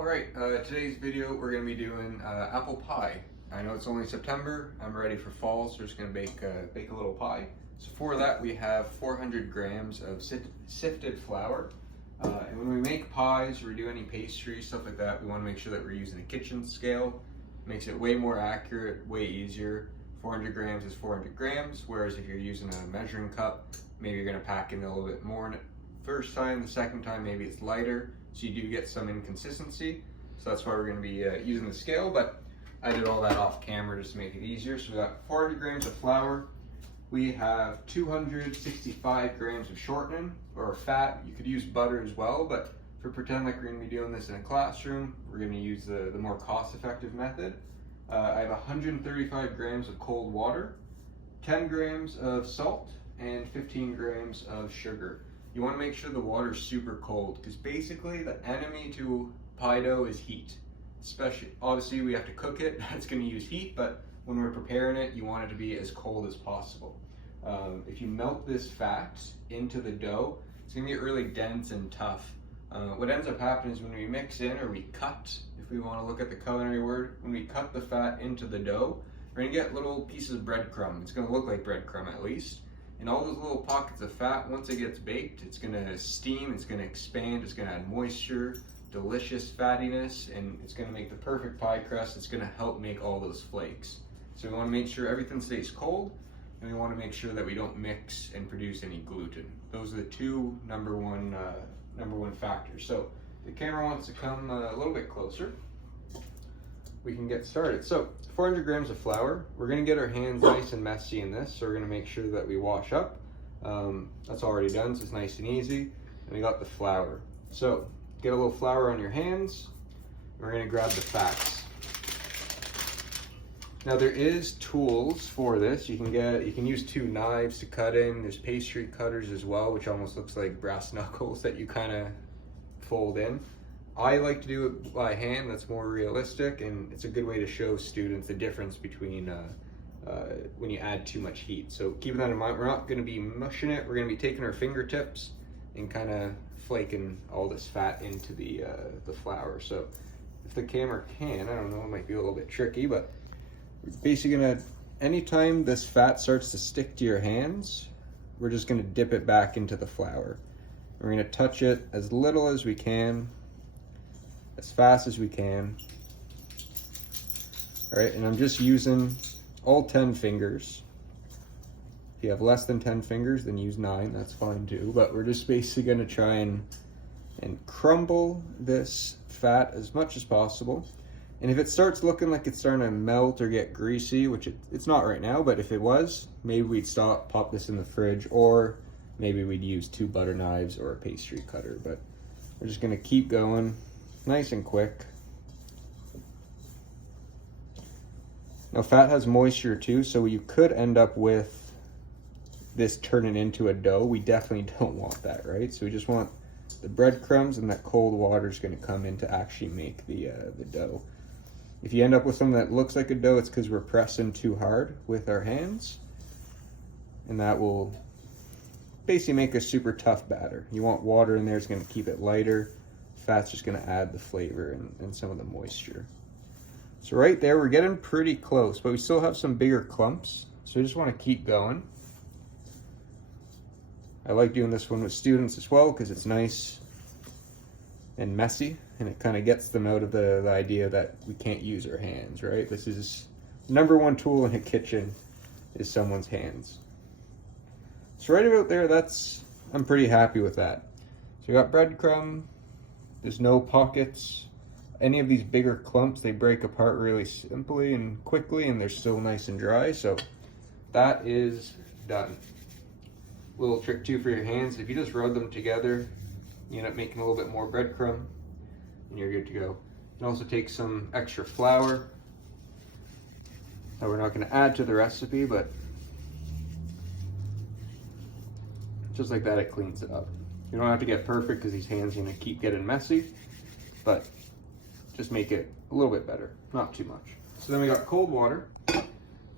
Today's video we're going to be doing apple pie. I know it's only September, I'm ready for fall, so we're just going to bake a little pie. So for that we have 400 grams of sifted flour. And when we make pies or we do any pastry, stuff like that, we want to make sure that we're using a kitchen scale. Makes it way more accurate, way easier. 400 grams is 400 grams, whereas if you're using a measuring cup, maybe you're going to pack in a little bit more in it. First time, the second time maybe it's lighter, so you do get some inconsistency. So that's why we're going to be using the scale, but I did all that off camera just to make it easier. So we got 400 grams of flour. We have 265 grams of shortening or fat. You could use butter as well, but for pretend like we're going to be doing this in a classroom, we're going to use the more cost-effective method. I have 135 grams of cold water, 10 grams of salt, and 15 grams of sugar. You want to make sure the water is super cold because basically the enemy to pie dough is heat. Obviously we have to cook it, that's going to use heat, but when we're preparing it, you want it to be as cold as possible. If you melt this fat into the dough, it's going to get really dense and tough. What ends up happening is when we mix in or we cut, if we want to look at the culinary word, when we cut the fat into the dough, we're going to get little pieces of breadcrumb. It's going to look like breadcrumb at least. And all those little pockets of fat, once it gets baked, it's going to steam, it's going to expand, it's going to add moisture, delicious fattiness, and it's going to make the perfect pie crust. It's going to help make all those flakes. So we want to make sure everything stays cold, and we want to make sure that we don't mix and produce any gluten. Those are the two number one factors. So the camera wants to come a little bit closer. We can get started. So 400 grams of flour. We're going to get our hands nice and messy in this, so we're going to make sure that we wash up. That's already done, so it's nice and easy. And we got the flour. So get a little flour on your hands. And we're going to grab the fats. Now there is tools for this. You can use two knives to cut in. There's pastry cutters as well, which almost looks like brass knuckles that you kind of fold in. I like to do it by hand. That's more realistic, and it's a good way to show students the difference between when you add too much heat. So keeping that in mind, we're not going to be mushing it. We're going to be taking our fingertips and kind of flaking all this fat into the flour. So if the camera can, I don't know, it might be a little bit tricky, but we're basically going to, anytime this fat starts to stick to your hands, we're just going to dip it back into the flour. We're going to touch it as little as we can, as fast as we can. All right, and I'm just using all 10 fingers. If you have less than 10 fingers, then use 9, that's fine too. But we're just basically gonna try and crumble this fat as much as possible. And if it starts looking like it's starting to melt or get greasy, which it's not right now, but if it was, maybe we'd stop, pop this in the fridge, or maybe we'd use 2 butter knives or a pastry cutter. But we're just gonna keep going. Nice and quick. Now fat has moisture too, so you could end up with this turning into a dough. We definitely don't want that, right? So we just want the breadcrumbs, and that cold water is going to come in to actually make the dough. If you end up with something that looks like a dough, it's because we're pressing too hard with our hands, and that will basically make a super tough batter. You want water in there, it's going to keep it lighter. Fat's just going to add the flavor and some of the moisture. So right there, we're getting pretty close, but we still have some bigger clumps. So we just want to keep going. I like doing this one with students as well because it's nice and messy, and it kind of gets them out of the idea that we can't use our hands, right? This is number one tool in a kitchen is someone's hands. So right about there, I'm pretty happy with that. So we got breadcrumb. There's no pockets. Any of these bigger clumps, they break apart really simply and quickly, and they're still nice and dry. So that is done. Little trick too for your hands, if you just rub them together, you end up making a little bit more breadcrumb, and you're good to go. You can also take some extra flour that we're not going to add to the recipe, but just like that, it cleans it up. You don't have to get perfect because these hands are going to keep getting messy, but just make it a little bit better, not too much. So then we got cold water.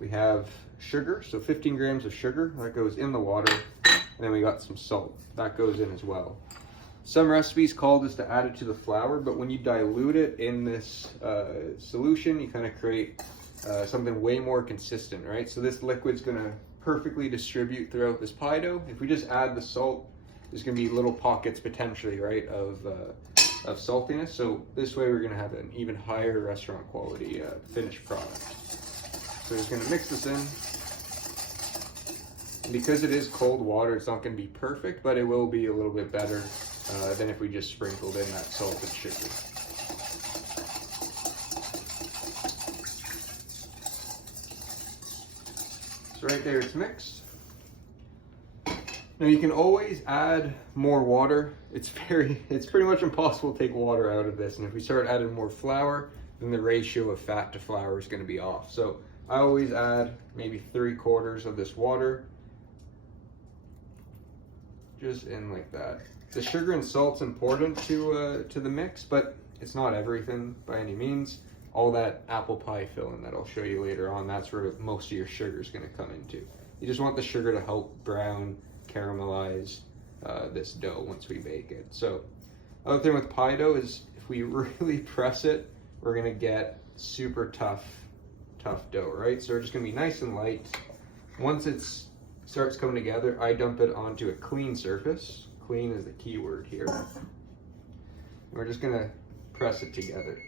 We have sugar, so 15 grams of sugar, that goes in the water. And then we got some salt, that goes in as well. Some recipes call this to add it to the flour, but when you dilute it in this solution, you kind of create something way more consistent, right? So this liquid's gonna perfectly distribute throughout this pie dough. If we just add the salt, there's gonna be little pockets potentially, right, of saltiness. So this way we're gonna have an even higher restaurant quality finished product. So we're just gonna mix this in. And because it is cold water, it's not gonna be perfect, but it will be a little bit better than if we just sprinkled in that salted sugar. So right there, it's mixed. Now you can always add more water. It's pretty much impossible to take water out of this. And if we start adding more flour, then the ratio of fat to flour is gonna be off. So I always add maybe 3/4 of this water, just in like that. The sugar and salt's important to the mix, but it's not everything by any means. All that apple pie filling that I'll show you later on, that's where most of your sugar is going to come into. You just want the sugar to help brown, caramelize this dough once we bake it. So, other thing with pie dough is if we really press it, we're going to get super tough dough, right? So we're just going to be nice and light. Once it starts coming together, I dump it onto a clean surface. Clean is the key word here. We're just gonna press it together.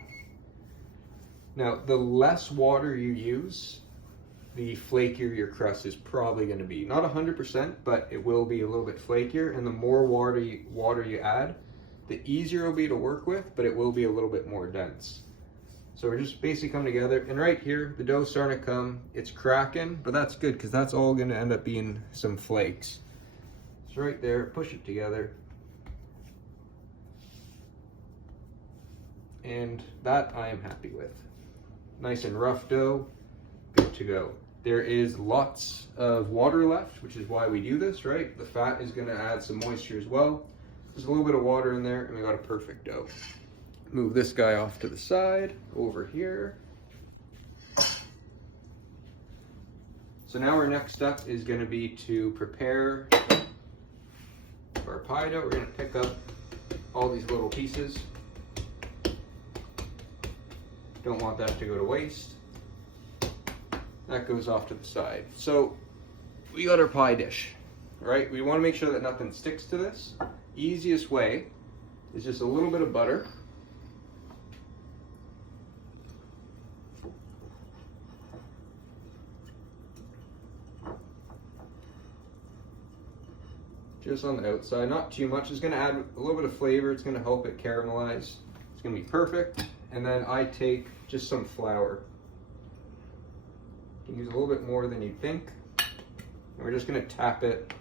Now, the less water you use, the flakier your crust is probably gonna be. Not 100%, but it will be a little bit flakier, and the more water you add, the easier it'll be to work with, but it will be a little bit more dense. So we're just basically coming together, and right here, the dough's starting to come. It's cracking, but that's good, because that's all gonna end up being some flakes. So right there, push it together. And that I am happy with. Nice and rough dough, good to go. There is lots of water left, which is why we do this, right? The fat is gonna add some moisture as well. There's a little bit of water in there, and we got a perfect dough. Move this guy off to the side, over here. So now our next step is gonna be to prepare our pie dough. We're going to pick up all these little pieces. Don't want that to go to waste. That goes off to the side. So we got our pie dish, right? We want to make sure that nothing sticks to this. Easiest way is just a little bit of butter. Just on the outside, not too much. It's gonna add a little bit of flavor. It's gonna help it caramelize. It's gonna be perfect. And then I take just some flour. You can use a little bit more than you'd think. And we're just gonna tap it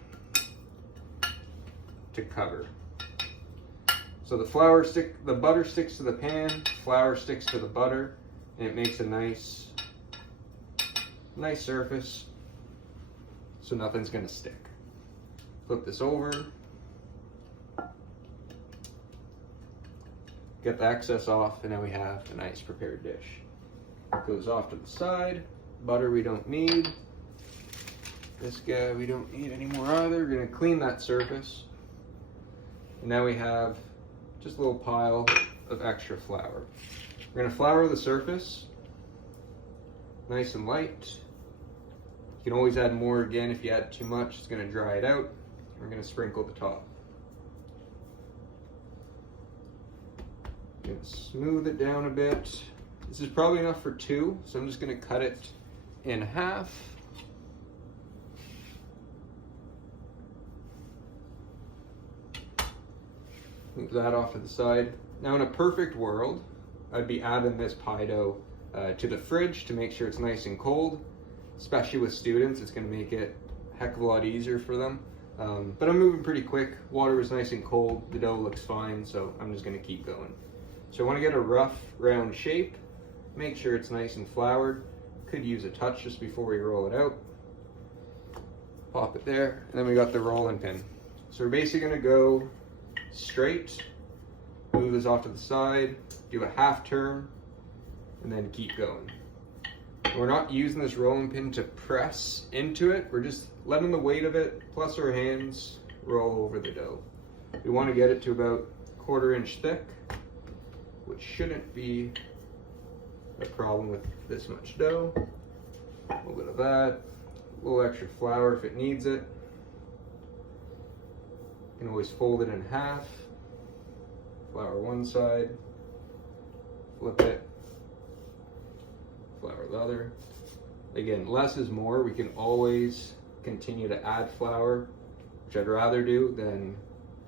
to cover. So the butter sticks to the pan, flour sticks to the butter, and it makes a nice surface, so nothing's gonna stick. Flip this over. Get the excess off, and now we have a nice prepared dish. It goes off to the side. Butter we don't need. This guy we don't need anymore either. We're gonna clean that surface. And now we have just a little pile of extra flour. We're gonna flour the surface, nice and light. You can always add more again if you add too much, it's gonna dry it out. We're gonna sprinkle the top. Gonna smooth it down a bit. This is probably enough for 2, so I'm just gonna cut it in half. Move that off to the side. Now in a perfect world, I'd be adding this pie dough to the fridge to make sure it's nice and cold. Especially with students, it's gonna make it a heck of a lot easier for them. But I'm moving pretty quick. Water is nice and cold. The dough looks fine, so I'm just gonna keep going. So I wanna get a rough, round shape. Make sure it's nice and floured. Could use a touch just before we roll it out. Pop it there, and then we got the rolling pin. So we're basically gonna go straight, move this off to the side, do a half turn, and then keep going. We're not using this rolling pin to press into it. We're just letting the weight of it, plus our hands, roll over the dough. We want to get it to about 1/4 inch thick, which shouldn't be a problem with this much dough. A little bit of that, a little extra flour if it needs it. You can always fold it in half. Flour one side, flip it, flour the other. Again, less is more. We can always continue to add flour, which I'd rather do than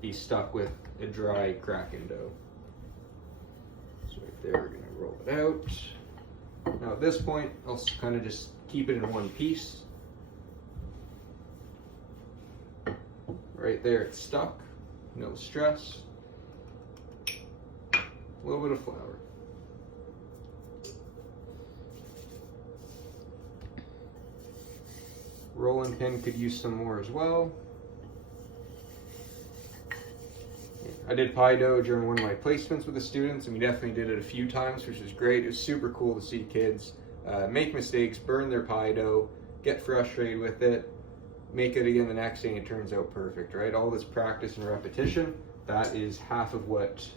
be stuck with a dry cracking dough. So right there, we're gonna roll it out. Now at this point, I'll kind of just keep it in one piece. Right there, it's stuck, no stress. A little bit of flour. Rolling pin could use some more as well. I did pie dough during one of my placements with the students, and we definitely did it a few times, which was great. It was super cool to see kids make mistakes, burn their pie dough, get frustrated with it, make it again the next day, and it turns out perfect, right? All this practice and repetition, that is half of what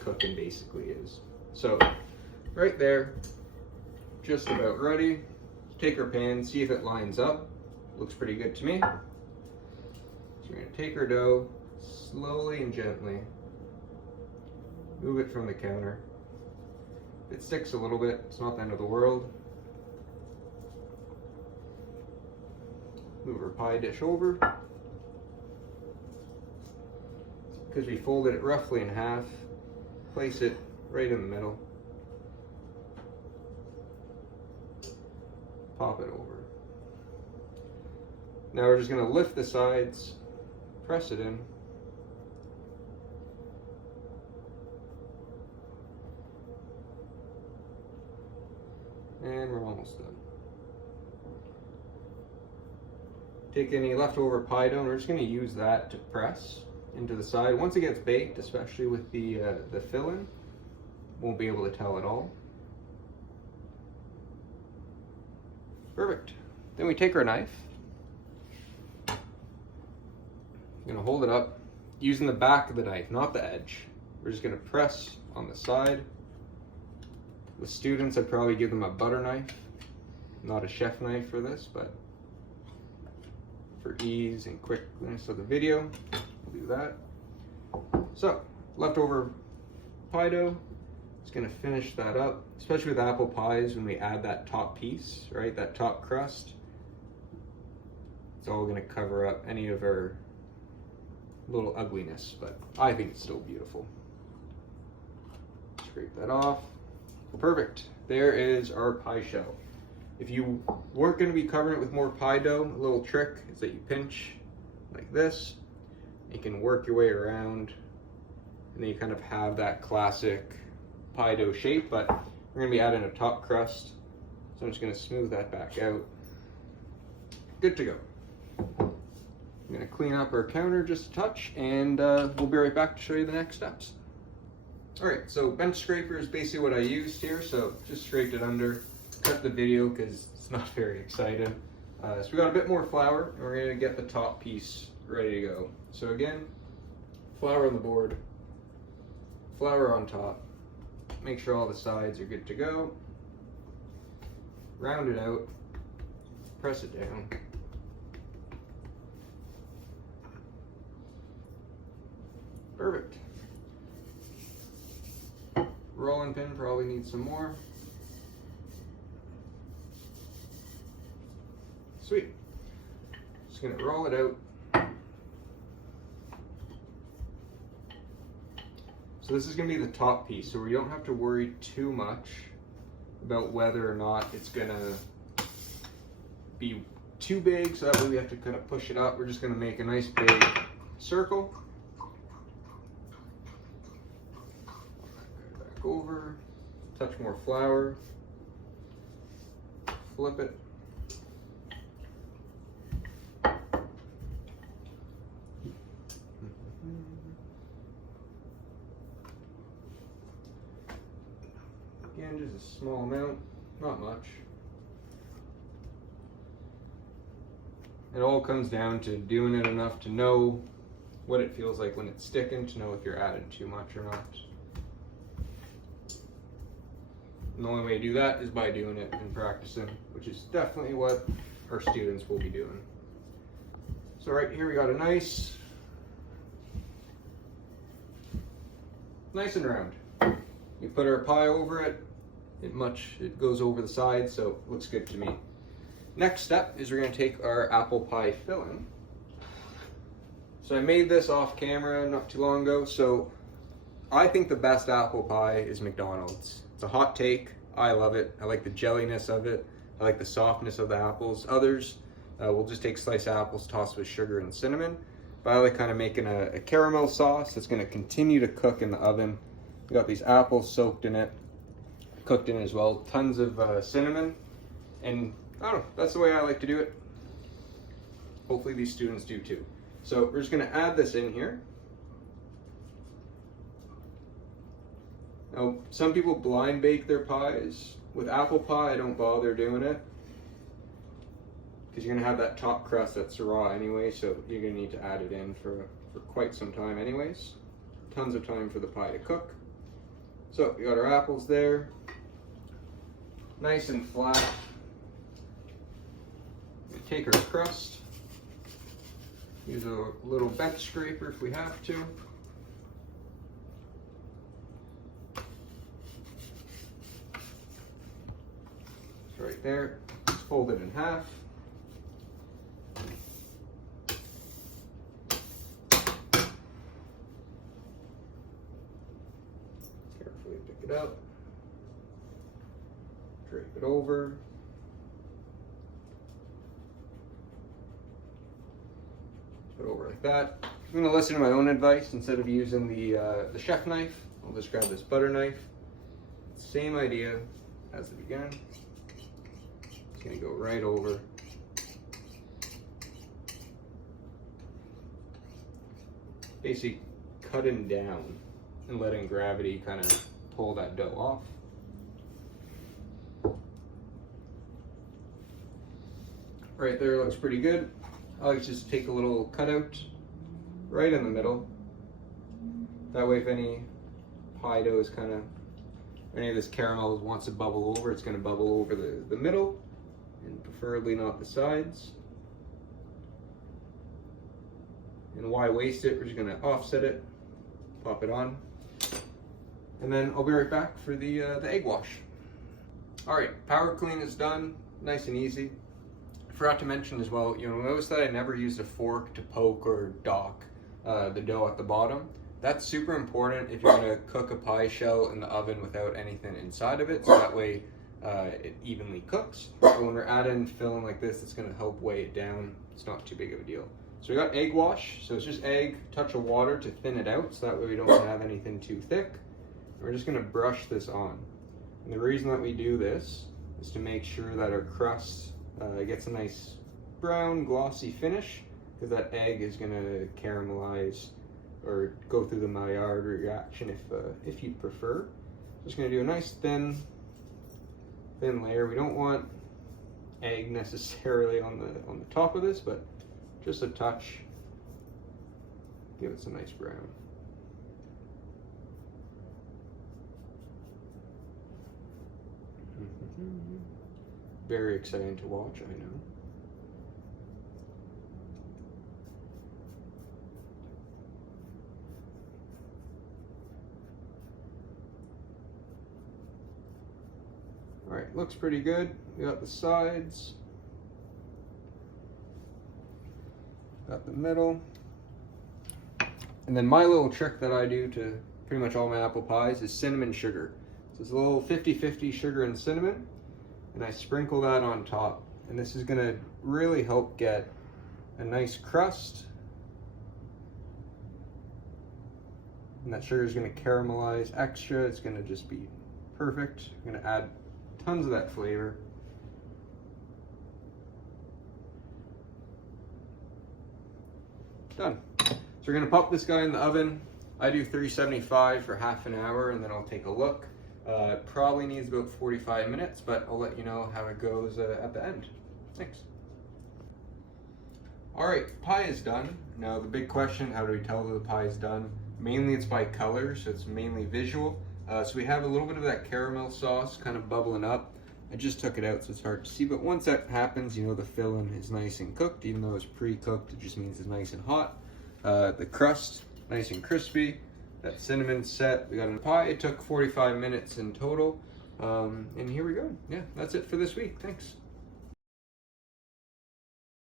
cooking basically is. So right there, just about ready. Take our pan, see if it lines up. Looks pretty good to me. So we're gonna take our dough, slowly and gently move it from the counter. If it sticks a little bit, it's not the end of the world. Move our pie dish over. Because we folded it roughly in half, place it right in the middle. Pop it over. Now we're just going to lift the sides, press it in. And we're almost done. Take any leftover pie dough, and we're just going to use that to press into the side. Once it gets baked, especially with the filling, won't be able to tell at all. Perfect. Then we take our knife. I'm going to hold it up using the back of the knife, not the edge. We're just going to press on the side. With students, I'd probably give them a butter knife, not a chef knife for this, but for ease and quickness of the video, we'll do that. So, leftover pie dough, just going to finish that up, especially with apple pies when we add that top piece, right, that top crust. It's all going to cover up any of our little ugliness, but I think it's still beautiful. Scrape that off. Perfect. There is our pie shell. If you weren't going to be covering it with more pie dough, a little trick is that you pinch like this. You can work your way around, and then you kind of have that classic pie dough shape, but we're going to be adding a top crust, so I'm just going to smooth that back out. Good to go. I'm going to clean up our counter just a touch, and we'll be right back to show you the next steps. Alright, so bench scraper is basically what I used here, so just scraped it under. Cut the video because it's not very exciting. So we got a bit more flour, and we're going to get the top piece ready to go. So again, flour on the board, flour on top, make sure all the sides are good to go, round it out, press it down. Perfect. Rolling pin probably needs some more. Sweet. Just gonna roll it out. So this is gonna be the top piece, so we don't have to worry too much about whether or not it's gonna be too big, so that way we have to kind of push it up. We're just gonna make a nice big circle. Back over, touch more flour, flip it. Again, just a small amount, not much. It all comes down to doing it enough to know what it feels like when it's sticking to know if you're adding too much or not. And the only way to do that is by doing it and practicing, which is definitely what our students will be doing. So right here we got a nice and round. You put our pie over it, it goes over the side, so it looks good to me. Next step is we're going to take our apple pie filling. So I made this off camera not too long ago. So I think the best apple pie is McDonald's. It's a hot take. I love it. I like the jelliness of it. I like the softness of the apples. Others will just take sliced apples, toss with sugar and cinnamon. But I like kind of making a caramel sauce that's going to continue to cook in the oven. We got these apples soaked in it, cooked in it as well. Tons of cinnamon, and I don't know, that's the way I like to do it. Hopefully these students do too. So we're just going to add this in here. Now, some people blind bake their pies. With apple pie, I don't bother doing it, because you're going to have that top crust that's raw anyway, so you're going to need to add it in for quite some time anyways. Tons of time for the pie to cook. So we got our apples there, nice and flat. We take our crust, use a little bench scraper if we have to. It's right there, just fold it in half. Carefully pick it up, drape it over. Put it over like that. I'm gonna listen to my own advice. Instead of using the chef knife, I'll just grab this butter knife. Same idea as the beginning. It's gonna go right over. Basically cutting down and letting gravity kind of pull that dough off. Right there looks pretty good. I like to just take a little cutout right in the middle. That way if any pie dough is kind of, any of this caramel wants to bubble over, it's going to bubble over the middle, and preferably not the sides. And why waste it? We're just going to offset it, pop it on, and then I'll be right back for the egg wash. All right, power clean is done, nice and easy. Forgot to mention as well, notice that I never used a fork to poke or dock the dough at the bottom. That's super important if you're gonna cook a pie shell in the oven without anything inside of it, so that way it evenly cooks. But when we're adding filling like this, it's gonna help weigh it down. It's not too big of a deal. So we got egg wash, so it's just egg, touch of water to thin it out, so that way we don't have anything too thick. We're just gonna brush this on. And the reason that we do this is to make sure that our crust gets a nice brown glossy finish, because that egg is going to caramelize or go through the Maillard reaction if you prefer. Just going to do a nice thin layer. We don't want egg necessarily on the top of this, but just a touch. Give it some nice brown. Very exciting to watch, I know. All right, looks pretty good. We got the sides, got the middle. And then my little trick that I do to pretty much all my apple pies is cinnamon sugar. So it's a little 50-50 sugar and cinnamon. And I sprinkle that on top, and this is going to really help get a nice crust, and that sugar is going to caramelize extra. It's going to just be perfect. I'm going to add tons of that flavor. Done. So we're going to pop this guy in the oven. I do 375 for half an hour, and then I'll take a look. Probably needs about 45 minutes, but I'll let you know how it goes at the end. Thanks. All right, pie is done. Now the big question, how do we tell that the pie is done? Mainly it's by color, so it's mainly visual. So we have a little bit of that caramel sauce kind of bubbling up. I just took it out so it's hard to see, but once that happens, you know the filling is nice and cooked. Even though it's pre-cooked, it just means it's nice and hot. The crust, nice and crispy. That cinnamon set. We got a pie. It took 45 minutes in total. And here we go. Yeah, that's it for this week. Thanks.